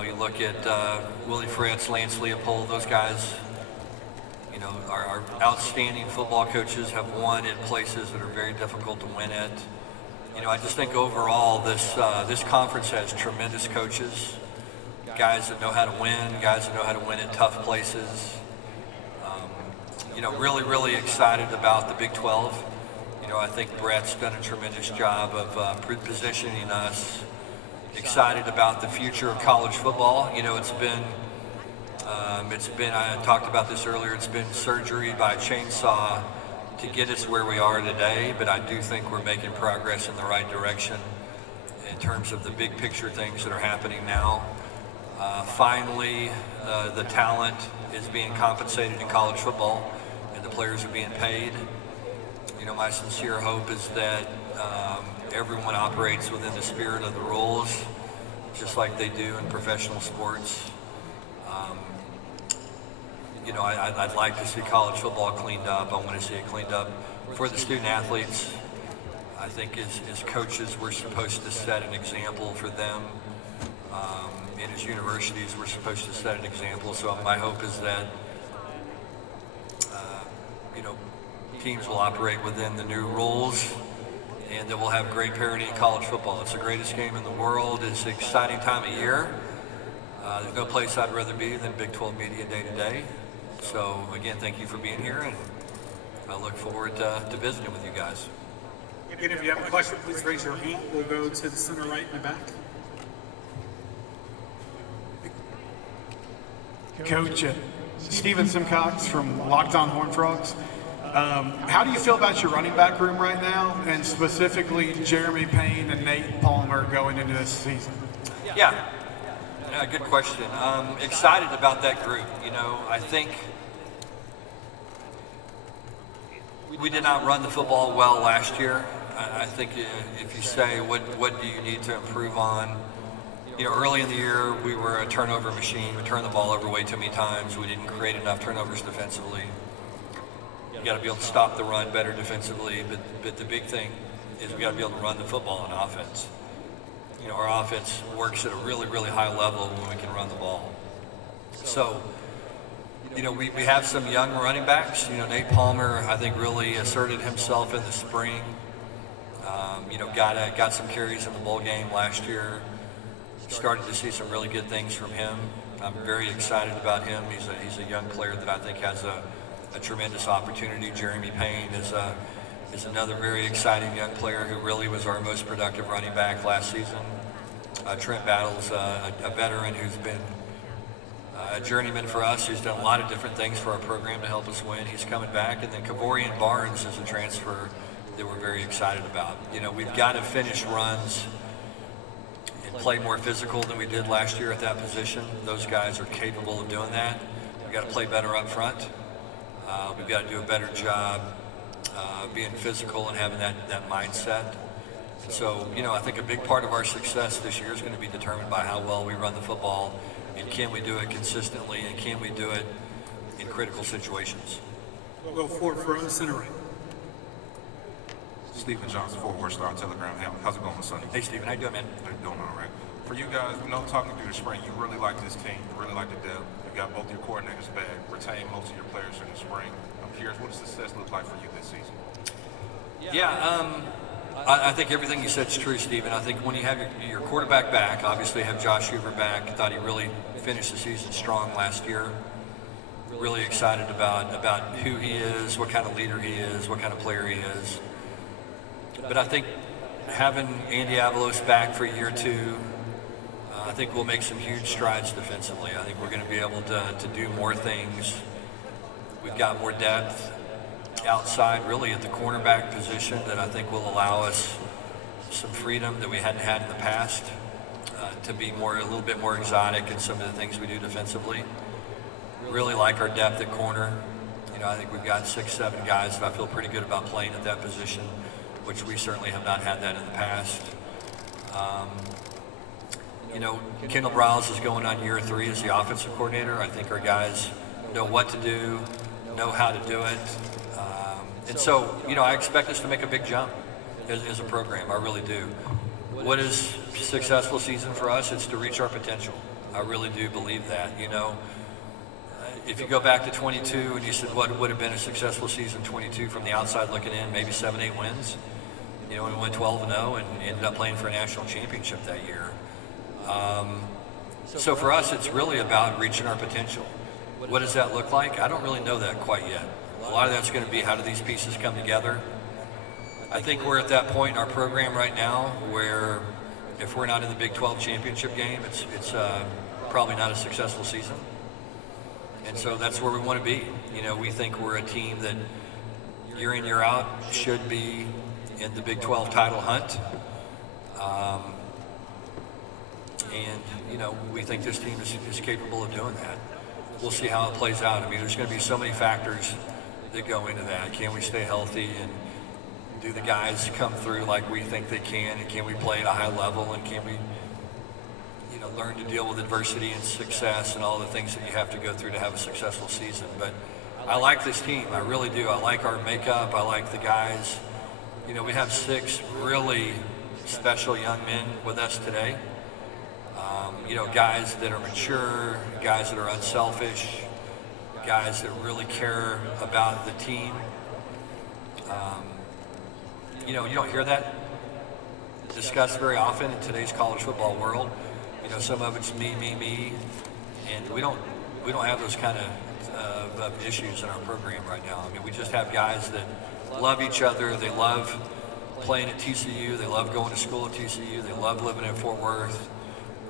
You look at Willie Fritz, Lance Leopold, those guys, are outstanding football coaches, have won at places that are very difficult to win at. I just think overall this conference has tremendous coaches, guys that know how to win, guys that know how to win at tough places. Really, really excited about the Big 12. I think Brett's done a tremendous job of positioning us. Excited about the future of college football. It's been, I talked about this earlier, it's been surgery by chainsaw to get us where we are today, but I do think we're making progress in the right direction in terms of the big picture things that are happening now. Finally, the talent is being compensated in college football, and the players are being paid. My sincere hope is that everyone operates within the spirit of the rules, just like they do in professional sports. I'd like to see college football cleaned up. I want to see it cleaned up for the student athletes. I think as coaches, we're supposed to set an example for them. And as universities, we're supposed to set an example. So my hope is that, teams will operate within the new rules and that we'll have great parity in college football. It's the greatest game in the world. It's an exciting time of year. There's no place I'd rather be than Big 12 Media Day to day. So again, thank you for being here, and I look forward to visiting with you guys. Again, if you have a question, please raise your hand. We'll go to the center right in the back. Coach, Steven Simcox from Locked On Horned Frogs. How do you feel about your running back room right now, and specifically Jeremy Payne and Nate Palmer going into this season? Yeah, good question. Excited about that group. I think we did not run the football well last year. I think if you say, what do you need to improve on? Early in the year, we were a turnover machine. We turned the ball over way too many times. We didn't create enough turnovers defensively. You got to be able to stop the run better defensively, but the big thing is we got to be able to run the football on offense. Our offense works at a really, really high level when we can run the ball. So, we have some young running backs. Nate Palmer, I think, really asserted himself in the spring. Got some carries in the bowl game last year. Started to see some really good things from him. I'm very excited about him. He's a young player that I think has a tremendous opportunity. Jeremy Payne is another very exciting young player who really was our most productive running back last season. Trent Battle's a veteran who's been a journeyman for us, who's done a lot of different things for our program to help us win. He's coming back. And then Kavorian Barnes is a transfer that we're very excited about. We've got to finish runs and play more physical than we did last year at that position. Those guys are capable of doing that. We've got to play better up front. We've got to do a better job being physical and having that mindset. So, I think a big part of our success this year is going to be determined by how well we run the football, and can we do it consistently, and can we do it in critical situations. We'll go forward for the center right. Stephen Johnson, Fort Worth Star Telegram. How's it going, Sonny? Hey, Stephen, how you doing, man? I'm doing all right. For you guys, talking through the spring, you really like this team. You really like the depth. You got both your coordinators back, retained most of your players in the spring. I'm curious, what does success look like for you this season? Yeah, I think everything you said is true, Stephen. I think when you have your quarterback back, obviously have Josh Hoover back. I thought he really finished the season strong last year. Really excited about who he is, what kind of leader he is, what kind of player he is. But I think having Andy Avalos back for year two, I think we'll make some huge strides defensively. I think we're going to be able to do more things. We've got more depth outside, really, at the cornerback position that I think will allow us some freedom that we hadn't had in the past, to be a little bit more exotic in some of the things we do defensively. Really like our depth at corner. I think we've got 6-7 guys that I feel pretty good about playing at that position, which we certainly have not had that in the past. Kendall Browse is going on year 3 as the offensive coordinator. I think our guys know what to do, know how to do it. And so, I expect us to make a big jump as a program. I really do. What is a successful season for us? It's to reach our potential. I really do believe that. You know, if you go back to 22 and you said what would have been a successful season 22 from the outside looking in, maybe 7-8 wins. You know, we went 12-0 and ended up playing for a national championship that year. So for us, it's really about reaching our potential. What does that look like? I don't really know that quite yet. A lot of that's going to be how do these pieces come together. I think we're at that point in our program right now where if we're not in the Big 12 championship game, it's probably not a successful season. And so that's where we want to be. You know, we think we're a team that year in, year out should be in the Big 12 title hunt. And, you know, we think this team is capable of doing that. We'll see how it plays out. I mean, there's going to be so many factors that go into that. Can we stay healthy, and do the guys come through like we think they can, and can we play at a high level, and can we, you know, learn to deal with adversity and success and all the things that you have to go through to have a successful season. But I like this team. I really do. I like our makeup. I like the guys. You know, we have 6 really special young men with us today. You know, guys that are mature, guys that are unselfish, guys that really care about the team. You know, you don't hear that discussed very often in today's college football world. You know, some of it's me, and we don't have those kind of issues in our program right now. I mean, we just have guys that love each other. They love playing at TCU. They love going to school at TCU. They love living in Fort Worth.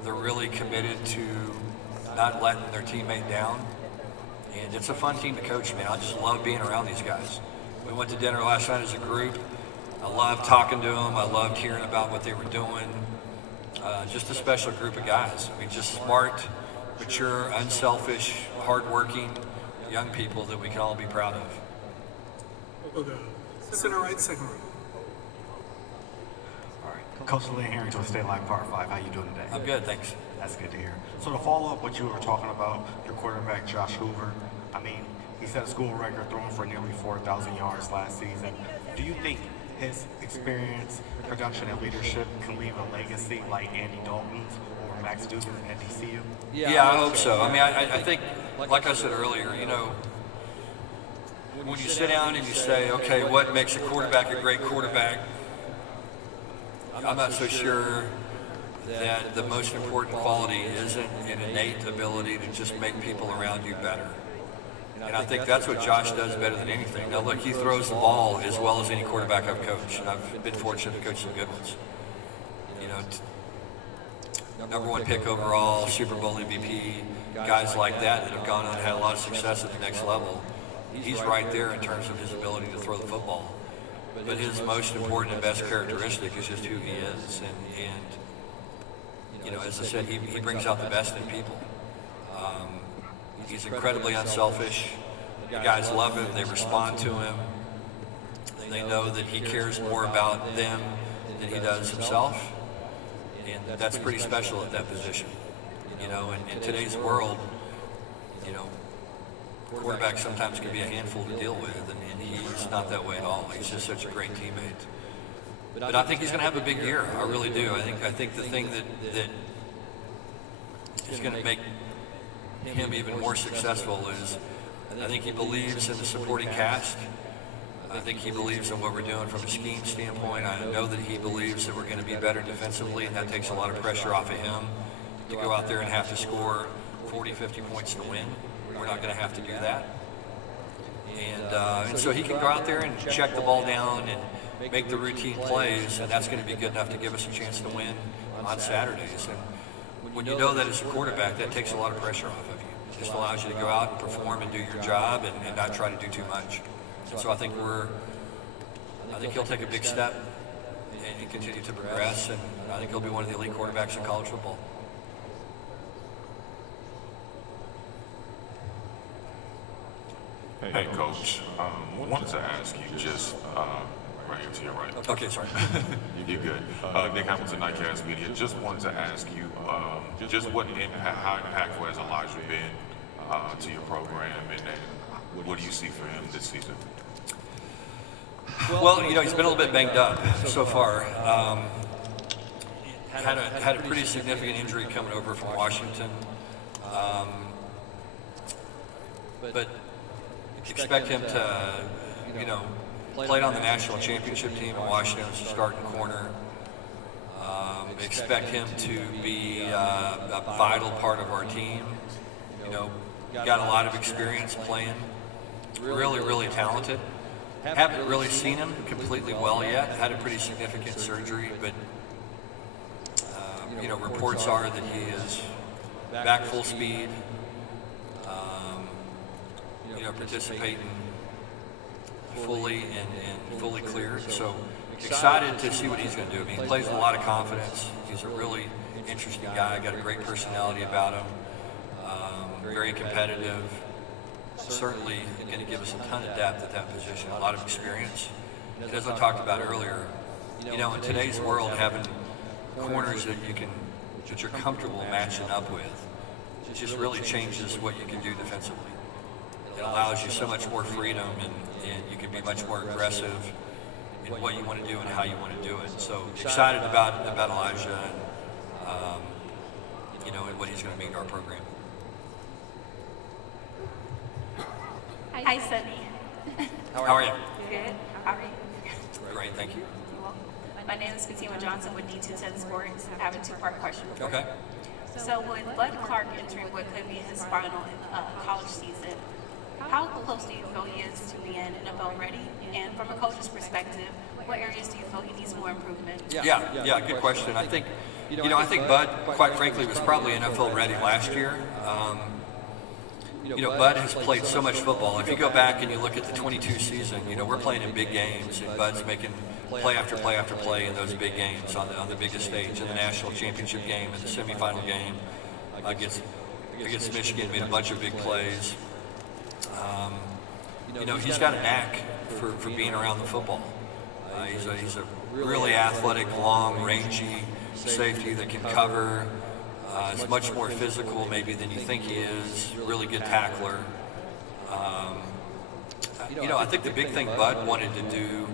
They're really committed to not letting their teammate down. And it's a fun team to coach, man. I just love being around these guys. We went to dinner last night as a group. I loved talking to them. I loved hearing about what they were doing. Just a special group of guys. I mean, just smart, mature, unselfish, hardworking young people that we can all be proud of. We'll go center right, second row. Coach Lynn Harrington with State Line Power 5. How you doing today? I'm good, thanks. That's good to hear. So to follow up what you were talking about, your quarterback Josh Hoover, I mean, he set a school record throwing for nearly 4,000 yards last season. Do you think his experience, production, and leadership can leave a legacy like Andy Dalton's or Max Duggan's at TCU? Yeah, I hope so. I mean, I think, like I said earlier, you know, when you sit down and you say, okay, what makes a quarterback a great quarterback? I'm not so sure that the most important quality isn't an innate ability to just make people around you better. And I think that's what Josh does better than anything. Now, look, he throws the ball as well as any quarterback I've coached, and I've been fortunate to coach some good ones. You know, #1 pick overall, Super Bowl MVP, guys like that have gone on and had a lot of success at the next level. He's right there in terms of his ability to throw the football. But his most important and best characteristic is just who he is. And you know, as I said, he brings out the best in people. He's incredibly unselfish. The guys love him. They respond to him. They know that he cares more about them than he does himself. And that's pretty special at that position. You know, in today's world, you know, quarterback sometimes can be a handful to deal with, and he's not that way at all. He's just such a great teammate. But I think he's going to have a big year. I really do. I think the thing that is going to make him even more successful is I think he believes in the supporting cast. I think he believes in what we're doing from a scheme standpoint. I know that he believes that we're going to be better defensively, and that takes a lot of pressure off of him to go out there and have to score 40, 50 points to win. We're not going to have to do that. And so he can go out there and check the ball down and make the routine plays, and that's going to be good enough to give us a chance to win on Saturdays. And when you know that as a quarterback, that takes a lot of pressure off of you. It just allows you to go out and perform and do your job and not try to do too much. And so I think he'll take a big step and continue to progress, and I think he'll be one of the elite quarterbacks in college football. Hey, Coach. Wanted to ask you just right here to your right. Okay, sorry. You're good. Nick Hamilton, Nightcast Media. Just wanted to ask you just how impactful has Elijah been to your program, and what do you see for him this season? Well, you know, he's been a little bit banged up so far. had a pretty significant injury coming over from Washington, but expect him to, played on the national championship team in Washington as a starting corner. Expect him to be a vital part of our team. Got a lot of experience playing. Really, really talented. Haven't really seen him completely well yet. Had a pretty significant surgery, but reports are that he is back full speed. Participating fully and fully cleared. So excited to see what he's going to do. I mean, he plays with a lot of confidence. He's a really interesting guy. Got a great personality about him. Very competitive. Certainly going to give us a ton of depth at that position. A lot of experience. And as I talked about earlier, in today's world, having corners that you're comfortable matching up with, it just really changes what you can do defensively. It allows you so much more freedom, and you can be much more aggressive in what you want to do and how you want to do it. So excited about Elijah and and what he's going to mean to our program. Hi, Sonny. How are you? Good. How are you? Great, thank you. You're welcome. My name is Fatima Johnson with D210 Sports. I have a two-part question for you. Okay. So with Bud Clark entering what could be his final college season, how close do you feel he is to being NFL ready? And from a coach's perspective, what areas do you feel he needs more improvement? Yeah, good question. I think, I think Bud, quite frankly, was probably NFL ready last year. Bud has played so much football. If you go back and you look at the 22 season, we're playing in big games, and Bud's making play after play after play in those big games on the biggest stage, in the national championship game, in the semifinal game against Michigan, made a bunch of big plays. He's got a knack for being around the football. He's a really athletic, long, rangy safety that can cover. Is much more physical maybe than you think he is. Really good tackler. I think the big thing Bud wanted to do,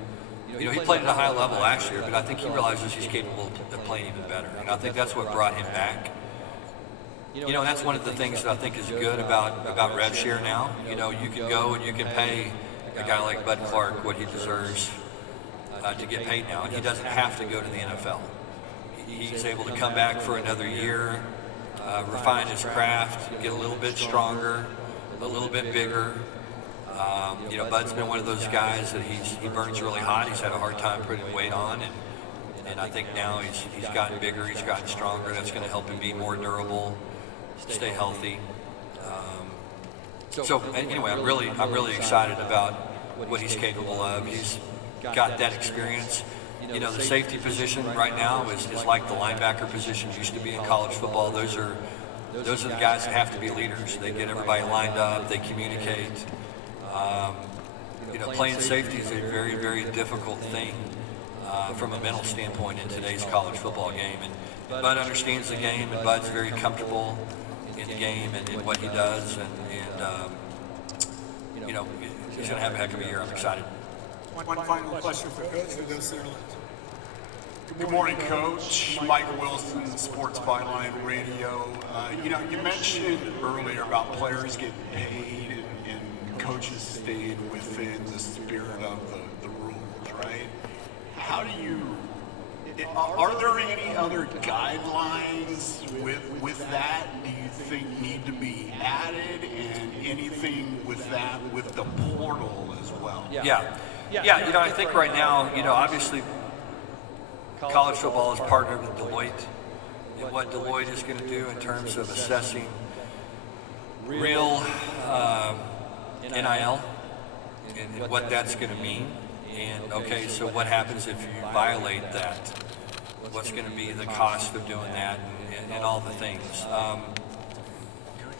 he played at a high level last year, but I think he realizes he's capable of playing even better. And I think that's what brought him back. And that's one of the things that I think is good about rev share now. You can go and you can pay a guy like Bud Clark what he deserves to get paid now, and he doesn't have to go to the NFL. He's able to come back for another year, refine his craft, get a little bit stronger, a little bit bigger. Bud's been one of those guys that he burns really hot. He's had a hard time putting weight on, and I think now he's gotten bigger, he's gotten stronger. That's going to help him be more durable, stay healthy. So anyway, I'm really excited about what he's capable of. He's got that experience. The safety position right now is like the linebacker position used to be in college football. Those are the guys that have to be leaders. They get everybody lined up. They communicate. Playing safety is a very, very difficult thing from a mental standpoint in today's college football game. And Bud understands the game, and Bud's very comfortable in the game and in what he does. And he's going to have a heck of a year. I'm excited. One final question for Coach who goes center left. Good morning, Coach. Mike Wilson, Sports Byline Radio. You mentioned earlier about players getting paid and coaches stayed within the spirit of the rules, right? How do you, are there any other guidelines with that do you think need to be added, and anything with that with the portal as well? Yeah, I think right now, obviously college football is partnered with Deloitte, and what Deloitte is going to do in terms of assessing real NIL and what that's going to mean. And okay, so what happens if you violate that? What's going to be the cost of doing that, and all the things?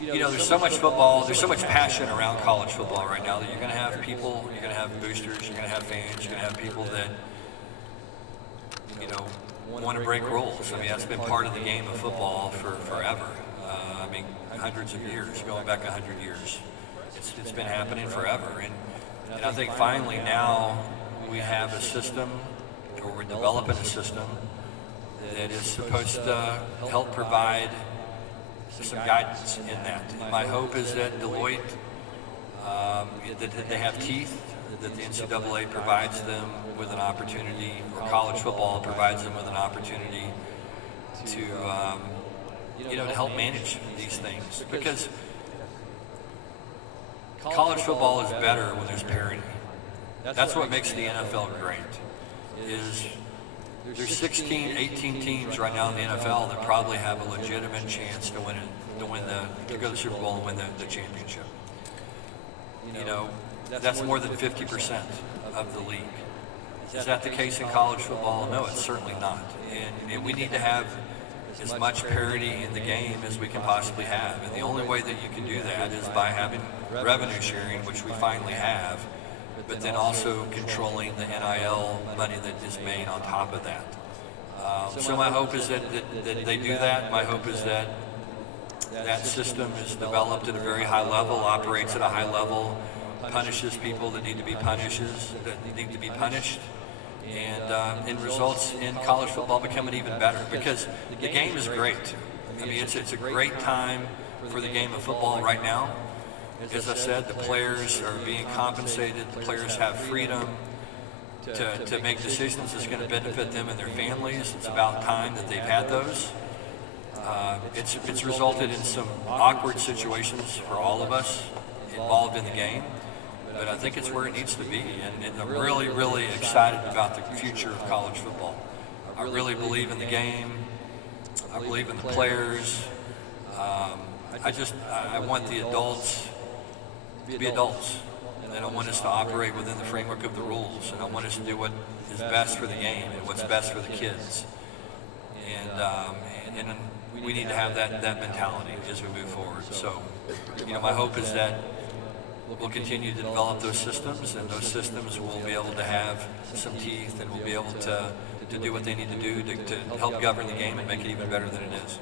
There's so much football, there's so much passion around college football right now that you're going to have people, you're going to have boosters, you're going to have fans, you're going to have people that, want to break rules. I mean, that's been part of the game of football for forever. Hundreds of years, going back 100 years. It's been happening forever. And I think finally now we have a system, or we're developing a system that is supposed to help provide some guidance in that. My hope is that Deloitte, that they have teeth, that the NCAA provides them with an opportunity, or college football provides them with an opportunity to, to help manage these things. Because college football is better when there's parity. That's what makes the NFL great. Is there's 16, 18 teams right now in the NFL that probably have a legitimate chance to go to the Super Bowl and win the championship. That's more than 50% of the league. Is that the case in college football? No, it's certainly not. And we need to have as much parity in the game as we can possibly have. And the only way that you can do that is by having revenue sharing, which we finally have, but then also controlling the NIL money that is made on top of that. So my hope is that they do that. My hope is that that system is developed at a very high level, operates at a high level, punishes people that need to be punished, and results in college football becoming even better, because the game is great. I mean, it's a great time for the game of football right now. As I said, the players are being compensated. The players have freedom to make decisions that's going to benefit them and their families. It's about time that they've had those. It's resulted in some awkward situations for all of us involved in the game, but I think it's where it needs to be. And I'm really, really excited about the future of college football. I really believe in the game. I believe in the players. I want the adults to be adults, and I want us to operate within the framework of the rules, and I want us to do what is best for the game and what's best for the kids. And we need to have that mentality as we move forward. So, my hope is that we'll continue to develop those systems, and those systems will be able to have some teeth, and we'll be able to do what they need to do to help govern the game and make it even better than it is.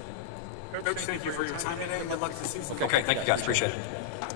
Coach, thank you for your time today, and good luck this season. Okay, thank you guys, appreciate it.